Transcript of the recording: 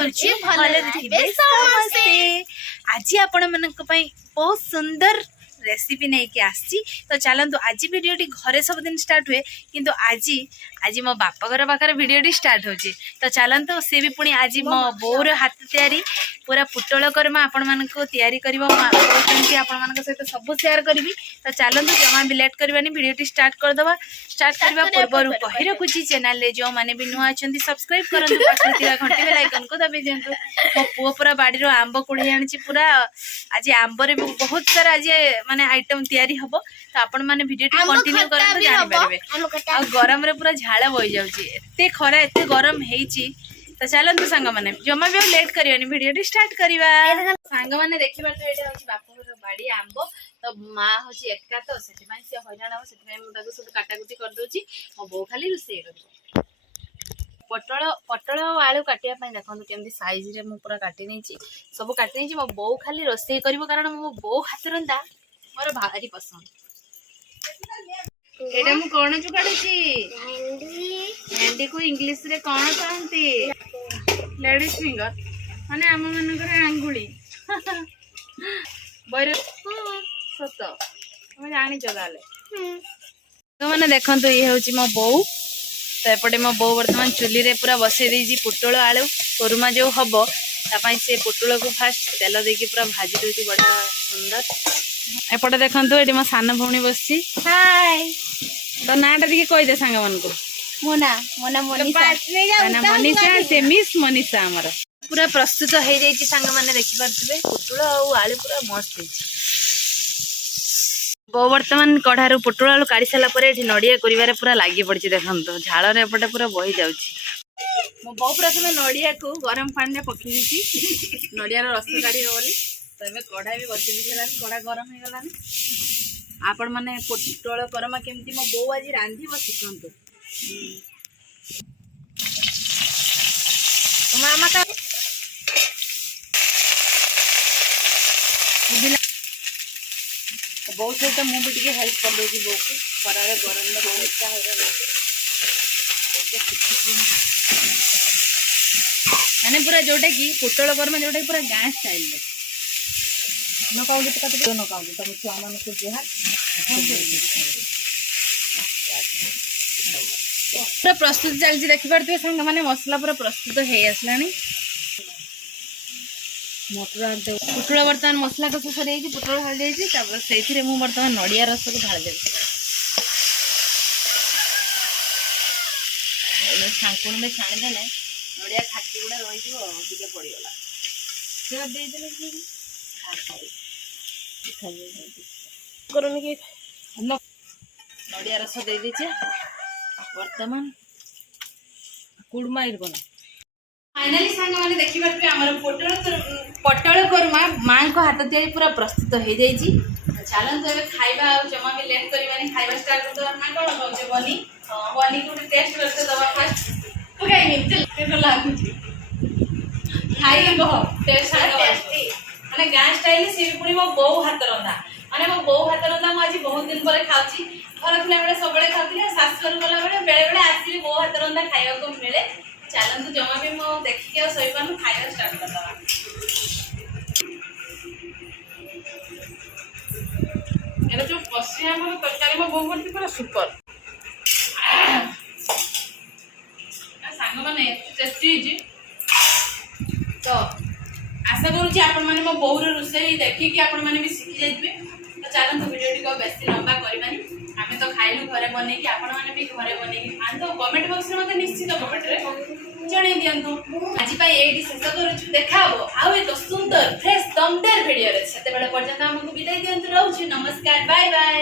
କରୁଛି ଭଲ ଥିବେ ସମସ୍ତେ। ଆଜି ଆପଣ ମାନଙ୍କ ପାଇଁ ବହୁତ ସୁନ୍ଦର रेसिपी नहीं कि आसी तो चलतु आज भिडियोटी घरे सब दिन स्टार्ट हुए किंतु आज मो बापा घर पाखे भिडियोटी स्टार्ट होची तो चलतु सी भी पुणी आज मो बोर हाथ तैयारी पूरा पुटल करमा आपण मानक तैयारी करबो आपण मानक सहित सब शेयर करबी तो चलतु जमा भी लेट करबानी भिडियोटी स्टार्ट कर दबा। स्टार्ट करबा पूर्व कहि रखुची चैनल रे जो माने भी नुआ अछंती सब्सक्राइब करंतु पाखरे थिला घंटी बेल आइकन को दबे दियंतु। मो पुओ पूरा बाड़ी रो आंब कुड़ी आनची पूरा आज आंब रे बहुत सारा आज माने आइटम तैयारी हबो तो आपण माने वीडियो कंटिन्यू करन जानि परबे। आ गरम रे पूरा झाळ होई जाउची एते खरा एते गरम हेइची तो चलंतु संग माने जमा भी लेट करियोनी वीडियो स्टार्ट करिवा। संग माने देखिबा तो एटा होची बापूर बाड़ी आंब तो माँ होची एका तो सेति माने से हैरान हो सेति माने मुदाको सब काटाकुटी कर दोची मो बो खाली रुसे करबो। पटल आलू काटिया पाई देखंतु केमती साइज रे मु पूरा काटी नेची सब काटी नेची मो बो खाली रोसे करबो कारण मो बो हाथ रंदा मोर भारी पसंद। एटा मु कोन चु काढुची भेंडी को इंग्लिश रे कोन कहंती लेडीज फिंगर माने हम मनकर आंगुली बरे सत हम जानि चलाले तो माने देखंतु ये होची मो बो तो एपटे मो बो वर्तमान चुली रे पूरा बसई देजी पुटल आलू कोरमा जो हबो तापाई से पुटल को फास्ट तेल देकी पूरा भाजी देती बड़ा सुंदर। एपटे देखंतु एटी मो सान भौणी बसची हाय तो नाटा दिके कहि दे संग मन को मोना मोना मनीषा से मिस मनीषा हमर पूरा प्रस्तुत हो जाइए सांग मैंने देखी पारे पुटुल आलू पूरा मस्त है। बो बर्तमान कढ़ारू पुटुल आलू काढ़ी सारापर ये नड़िया कर पूरा लगी पड़ी देखो झाड़ एपटे पूरा बही जा मो बो प्रथम नड़िया को गरम पानी में पकई दी नड़िया रस काढ़ी बोली तो ये कढ़ा भी बसी गलानी कढ़ा गरम हो गलानी आपण मैंने पुटल करमा केमती मो बो आज रांधिब शिखंतु। मामा का बहुत सहित मुझे हेल्प कर दूसरी बो को खरा गरम बहुत मैंने पूरा जोटा कि पुटल करमा जोटा पूरा गाँ स्टाइल न कहूँ तो न कहूँ तुम छुआ मान को पूरा प्रस्तुत चलती देखिपे सांग मैंने मसला पूरा प्रस्तुत हो आसला मटर पुटल बर्तमान मसला कषा सर पुटल ढाल जाइए से बर्तमान नड़िया रस को ढाल दे छाकुण में छाणीदे नड़िया खाटी गुड़ा रही पड़गला नड़िया रस दे दीचे वर्तमान कुड़माइर बना फाइनली सांग मैंने देखी पारे आम पटल कोरमा माँ को हाथ तैयारी पूरा प्रस्तुत हो जाइए। चलते ए खाइबा जमा भी लेट करवानी खाइबा स्टार्ट कर दवा ना कौन कौन बनी बनी को टेस्ट करके दवा फास्ट तो कहीं लागुची खाई कह टेस्ट माने गाँ स्टाइल सी पुणी मो बो हाथ रंधा माने मो बो हाथ रंधा मुझे बहुत दिन पर खाऊची घर थिला बेले सब खाऊली शाशुर गला बेले बेले बेले आसली बो हाथ रंधा खाइबा को मिले। चलतु जमा भी मो देखिए शोपान खाइबा स्टार्ट कर दवा। एटा जो पसिया हमर तरकारी मो बो करती पूरा सुपर सांग माने टेस्टी जी तो आशा करूँ आपण मैंने मो बोर रोषे देखिए आपण मैंने भी शिखी जाइए। तो चलते भिडियो को बेस लंबा करवानी आम तो खाइलु घरे बनई आपण मैंने भी घरे बनई खाते कमेंट बॉक्स में मतलब निश्चित कमेंट रे जणई दिंतु। आज ये शेष करूँ देखा आउ एक सुंदर फ्रेश दमदार भिडियो से पर्यटन आमको विदाई दिंतु। रोची नमस्कार बाय बाय।